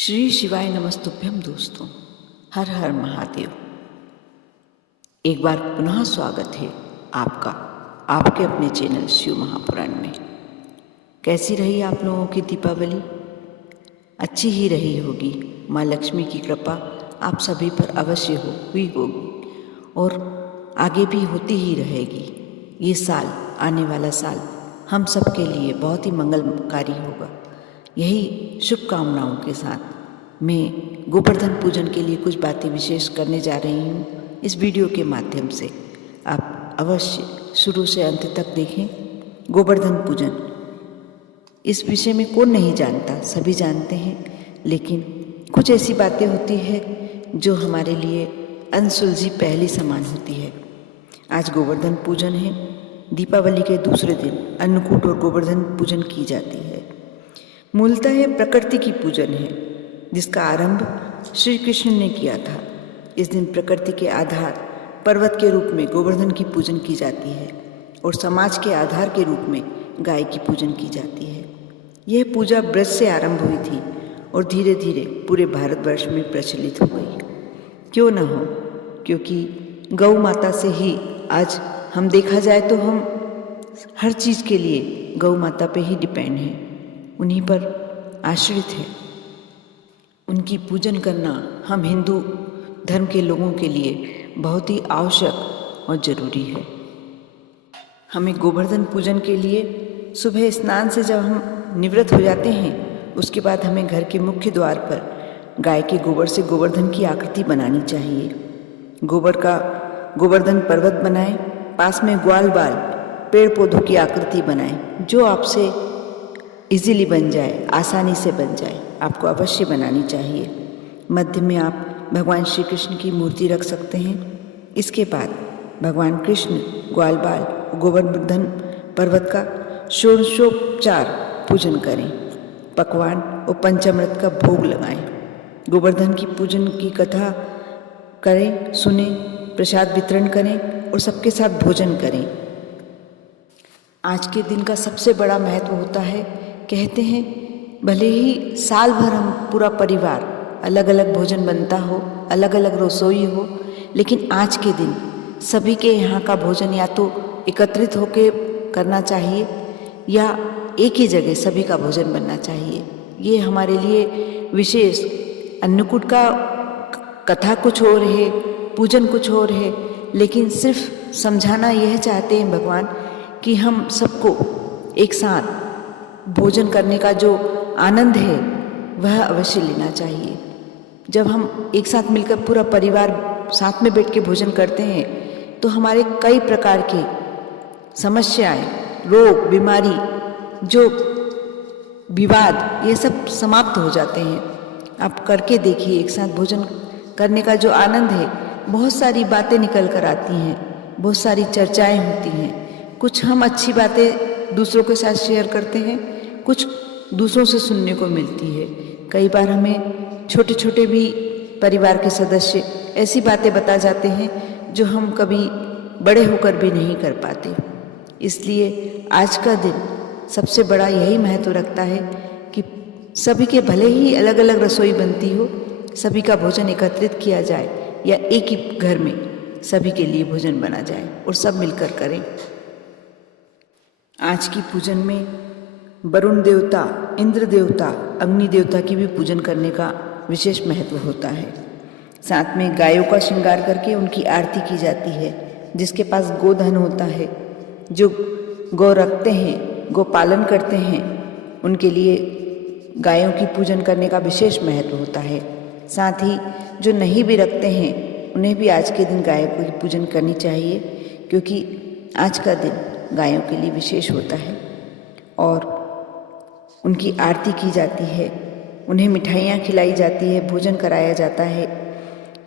श्री शिवाय नमस्तुभ्यम दोस्तों, हर हर महादेव। एक बार पुनः स्वागत है आपका आपके अपने चैनल शिव महापुराण में। कैसी रही आप लोगों की दीपावली? अच्छी ही रही होगी। माँ लक्ष्मी की कृपा आप सभी पर अवश्य हुई होगी और आगे भी होती ही रहेगी। ये साल, आने वाला साल हम सब के लिए बहुत ही मंगलकारी होगा। यही शुभकामनाओं के साथ मैं गोवर्धन पूजन के लिए कुछ बातें विशेष करने जा रही हूँ। इस वीडियो के माध्यम से आप अवश्य शुरू से अंत तक देखें। गोवर्धन पूजन, इस विषय में कौन नहीं जानता, सभी जानते हैं, लेकिन कुछ ऐसी बातें होती है जो हमारे लिए अनसुलझी पहेली समान होती है। आज गोवर्धन पूजन है। दीपावली के दूसरे दिन अन्नकूट और गोवर्धन पूजन की जाती है। मूलतः यह प्रकृति की पूजन है जिसका आरंभ श्री कृष्ण ने किया था। इस दिन प्रकृति के आधार पर्वत के रूप में गोवर्धन की पूजन की जाती है और समाज के आधार के रूप में गाय की पूजन की जाती है। यह पूजा ब्रज से आरंभ हुई थी और धीरे धीरे पूरे भारतवर्ष में प्रचलित हो गई। क्यों न हो, क्योंकि गौ माता से ही आज हम देखा जाए तो हम हर चीज़ के लिए गौ माता पे ही डिपेंड हैं, उन्हीं पर आश्रित है। उनकी पूजन करना हम हिंदू धर्म के लोगों के लिए बहुत ही आवश्यक और ज़रूरी है। हमें गोवर्धन पूजन के लिए सुबह स्नान से जब हम निवृत्त हो जाते हैं, उसके बाद हमें घर के मुख्य द्वार पर गाय के गोबर से गोवर्धन की आकृति बनानी चाहिए। गोबर का गोवर्धन पर्वत बनाएं, पास में ग्वाल बाल पेड़ पौधों की आकृति बनाएं, जो आपसे इजीली बन जाए, आसानी से बन जाए, आपको अवश्य बनानी चाहिए। मध्य में आप भगवान श्री कृष्ण की मूर्ति रख सकते हैं। इसके बाद भगवान कृष्ण ग्वाल बाल गोवर्धन पर्वत का षोडशोपचार पूजन करें। पकवान और पंचामृत का भोग लगाएं। गोवर्धन की पूजन की कथा करें, सुने, प्रसाद वितरण करें और सबके साथ भोजन करें। आज के दिन का सबसे बड़ा महत्व होता है। कहते हैं भले ही साल भर हम पूरा परिवार अलग अलग भोजन बनता हो, अलग अलग रसोई हो, लेकिन आज के दिन सभी के यहाँ का भोजन या तो एकत्रित होकर करना चाहिए या एक ही जगह सभी का भोजन बनना चाहिए। ये हमारे लिए विशेष। अन्नकूट का कथा कुछ और है, पूजन कुछ और है, लेकिन सिर्फ समझाना यह चाहते हैं भगवान कि हम सबको एक साथ भोजन करने का जो आनंद है वह अवश्य लेना चाहिए। जब हम एक साथ मिलकर पूरा परिवार साथ में बैठ के भोजन करते हैं तो हमारे कई प्रकार के समस्याएं, रोग, बीमारी, जो विवाद, ये सब समाप्त हो जाते हैं। आप करके देखिए, एक साथ भोजन करने का जो आनंद है, बहुत सारी बातें निकल कर आती हैं, बहुत सारी चर्चाएं होती हैं। कुछ हम अच्छी बातें दूसरों के साथ शेयर करते हैं, कुछ दूसरों से सुनने को मिलती है। कई बार हमें छोटे छोटे भी परिवार के सदस्य ऐसी बातें बता जाते हैं जो हम कभी बड़े होकर भी नहीं कर पाते। इसलिए आज का दिन सबसे बड़ा यही महत्व रखता है कि सभी के भले ही अलग अलग रसोई बनती हो, सभी का भोजन एकत्रित किया जाए या एक ही घर में सभी के लिए भोजन बना जाए और सब मिलकर करें। आज की पूजन में वरुण देवता, इंद्र देवता, अग्नि देवता की भी पूजन करने का विशेष महत्व होता है। साथ में गायों का श्रृंगार करके उनकी आरती की जाती है। जिसके पास गोधन होता है, जो गौ रखते हैं, गौ पालन करते हैं, उनके लिए गायों की पूजन करने का विशेष महत्व होता है। साथ ही जो नहीं भी रखते हैं उन्हें भी आज के दिन गायों की पूजन करनी चाहिए, क्योंकि आज का दिन गायों के लिए विशेष होता है और उनकी आरती की जाती है, उन्हें मिठाइयाँ खिलाई जाती है, भोजन कराया जाता है।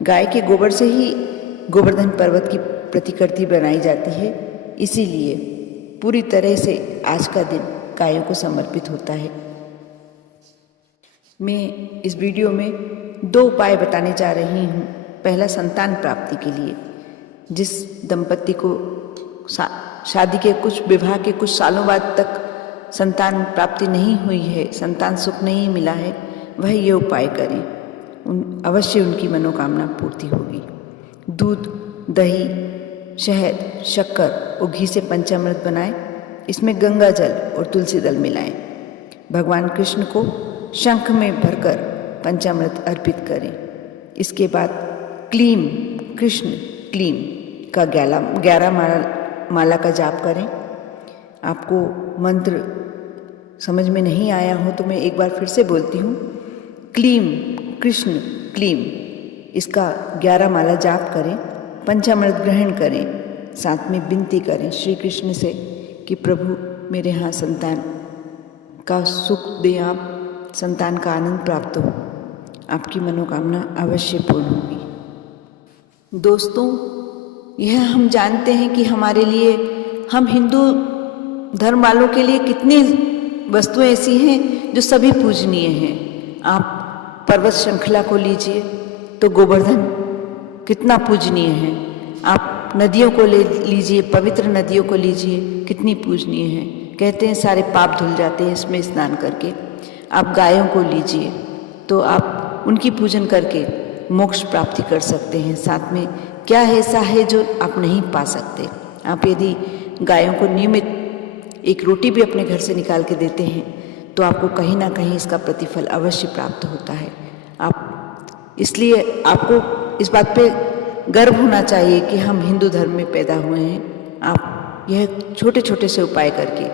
गाय के गोबर से ही गोवर्धन पर्वत की प्रतिकृति बनाई जाती है, इसीलिए पूरी तरह से आज का दिन गायों को समर्पित होता है। मैं इस वीडियो में 2 उपाय बताने जा रही हूँ। पहला, संतान प्राप्ति के लिए। जिस दंपति को शादी के विवाह के कुछ सालों बाद तक संतान प्राप्ति नहीं हुई है, संतान सुख नहीं मिला है, वह ये उपाय करें, अवश्य उनकी मनोकामना पूर्ति होगी। दूध, दही, शहद, शक्कर और घी से पंचामृत बनाएं। इसमें गंगा जल और तुलसी दल मिलाएं। भगवान कृष्ण को शंख में भरकर पंचामृत अर्पित करें। इसके बाद क्लीम कृष्ण क्लीम का 11 माला का जाप करें। आपको मंत्र समझ में नहीं आया हो तो मैं एक बार फिर से बोलती हूँ। क्लीम कृष्ण क्लीम, इसका 11 माला जाप करें, पंचामृत ग्रहण करें, साथ में विनती करें श्री कृष्ण से कि प्रभु मेरे यहाँ संतान का सुख दें, आप संतान का आनंद प्राप्त हो, आपकी मनोकामना अवश्य पूर्ण होगी। दोस्तों, यह हम जानते हैं कि हमारे लिए, हम हिंदू धर्म वालों के लिए कितनी वस्तुएं ऐसी हैं जो सभी पूजनीय हैं। आप पर्वत श्रृंखला को लीजिए तो गोवर्धन कितना पूजनीय है। आप नदियों को ले लीजिए, पवित्र नदियों को लीजिए, कितनी पूजनीय है। कहते हैं सारे पाप धुल जाते हैं इसमें स्नान करके। आप गायों को लीजिए तो आप उनकी पूजन करके मोक्ष प्राप्ति कर सकते हैं। साथ में क्या ऐसा है जो आप नहीं पा सकते। आप यदि गायों को नियमित एक रोटी भी अपने घर से निकाल के देते हैं तो आपको कहीं ना कहीं इसका प्रतिफल अवश्य प्राप्त होता है। आप इसलिए आपको इस बात पे गर्व होना चाहिए कि हम हिंदू धर्म में पैदा हुए हैं। आप यह छोटे छोटे से उपाय करके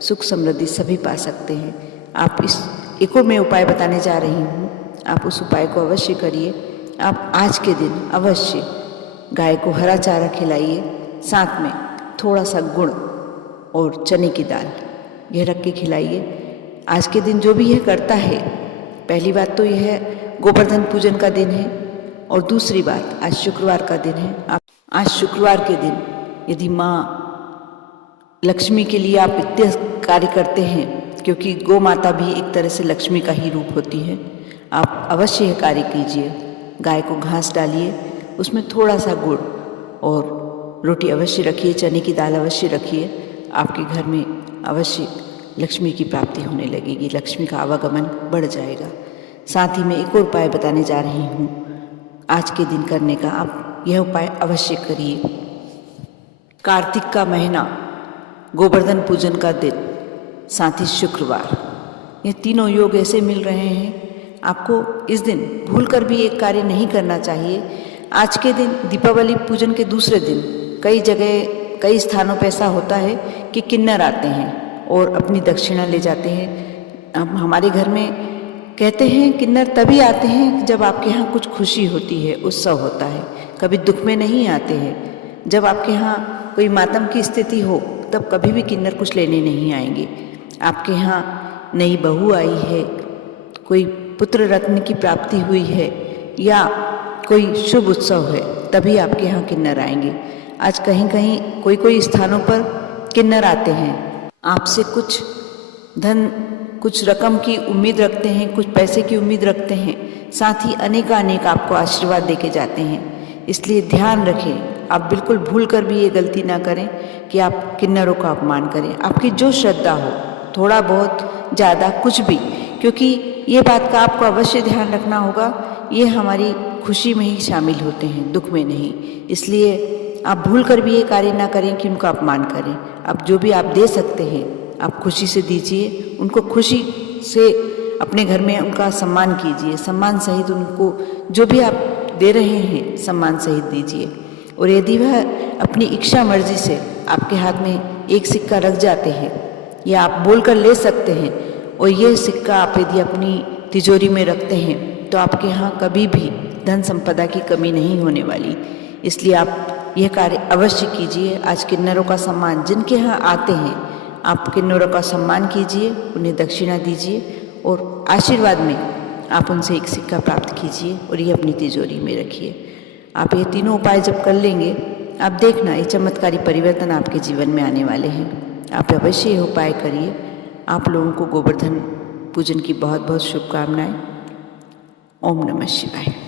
सुख समृद्धि सभी पा सकते हैं। आप इस एक और मैं उपाय बताने जा रही हूँ, आप उस उपाय को अवश्य करिए। आप आज के दिन अवश्य गाय को हरा चारा खिलाइए, साथ में थोड़ा सा गुड़ और चने की दाल यह रख के खिलाइए। आज के दिन जो भी यह करता है, पहली बात तो यह गोवर्धन पूजन का दिन है और दूसरी बात आज शुक्रवार का दिन है। आप आज शुक्रवार के दिन यदि माँ लक्ष्मी के लिए आप इतने कार्य करते हैं, क्योंकि गौ माता भी एक तरह से लक्ष्मी का ही रूप होती है, आप अवश्य यह कार्य कीजिए। गाय को घास डालिए, उसमें थोड़ा सा गुड़ और रोटी अवश्य रखिए, चने की दाल अवश्य रखिए। आपके घर में अवश्य लक्ष्मी की प्राप्ति होने लगेगी, लक्ष्मी का आवागमन बढ़ जाएगा। साथ ही मैं एक और उपाय बताने जा रही हूँ आज के दिन करने का। आप यह उपाय अवश्य करिए। कार्तिक का महीना, गोवर्धन पूजन का दिन, साथ ही शुक्रवार, ये तीनों योग ऐसे मिल रहे हैं। आपको इस दिन भूलकर भी एक कार्य नहीं करना चाहिए। आज के दिन दीपावली पूजन के दूसरे दिन कई जगह कई स्थानों पर ऐसा होता है कि किन्नर आते हैं और अपनी दक्षिणा ले जाते हैं। अब हमारे घर में कहते हैं किन्नर तभी आते हैं जब आपके यहाँ कुछ खुशी होती है, उत्सव होता है, कभी दुख में नहीं आते हैं। जब आपके यहाँ कोई मातम की स्थिति हो तब कभी भी किन्नर कुछ लेने नहीं आएंगे। आपके यहाँ नई बहू आई है, कोई पुत्र रत्न की प्राप्ति हुई है या कोई शुभ उत्सव है, तभी आपके यहाँ किन्नर आएंगे। आज कहीं कहीं कोई स्थानों पर किन्नर आते हैं, आपसे कुछ धन, कुछ रकम की उम्मीद रखते हैं, कुछ पैसे की उम्मीद रखते हैं, साथ ही अनेक आपको आशीर्वाद देके जाते हैं। इसलिए ध्यान रखें, आप बिल्कुल भूल कर भी ये गलती ना करें कि आप किन्नरों का अपमान करें। आपकी जो श्रद्धा हो, थोड़ा बहुत ज़्यादा कुछ भी, क्योंकि ये बात का आपको अवश्य ध्यान रखना होगा, ये हमारी खुशी में ही शामिल होते हैं, दुख में नहीं। इसलिए आप भूल कर भी ये कार्य ना करें कि उनका अपमान करें। आप जो भी आप दे सकते हैं आप खुशी से दीजिए, उनको खुशी से अपने घर में उनका सम्मान कीजिए, सम्मान सहित उनको जो भी आप दे रहे हैं सम्मान सहित दीजिए। और यदि वह अपनी इच्छा मर्जी से आपके हाथ में एक सिक्का रख जाते हैं या आप बोल कर ले सकते हैं और ये सिक्का आप यदि अपनी तिजोरी में रखते हैं तो आपके यहाँ कभी भी धन संपदा की कमी नहीं होने वाली। इसलिए आप यह कार्य अवश्य कीजिए। आज किन्नरों का सम्मान, जिनके यहाँ आते हैं आप किन्नरों का सम्मान कीजिए, उन्हें दक्षिणा दीजिए और आशीर्वाद में आप उनसे एक सिक्का प्राप्त कीजिए और ये अपनी तिजोरी में रखिए। आप ये तीनों उपाय जब कर लेंगे, आप देखना ये चमत्कारी परिवर्तन आपके जीवन में आने वाले हैं। आप अवश्य ये उपाय करिए। आप लोगों को गोवर्धन पूजन की बहुत बहुत शुभकामनाएं। ओम नमः शिवाय।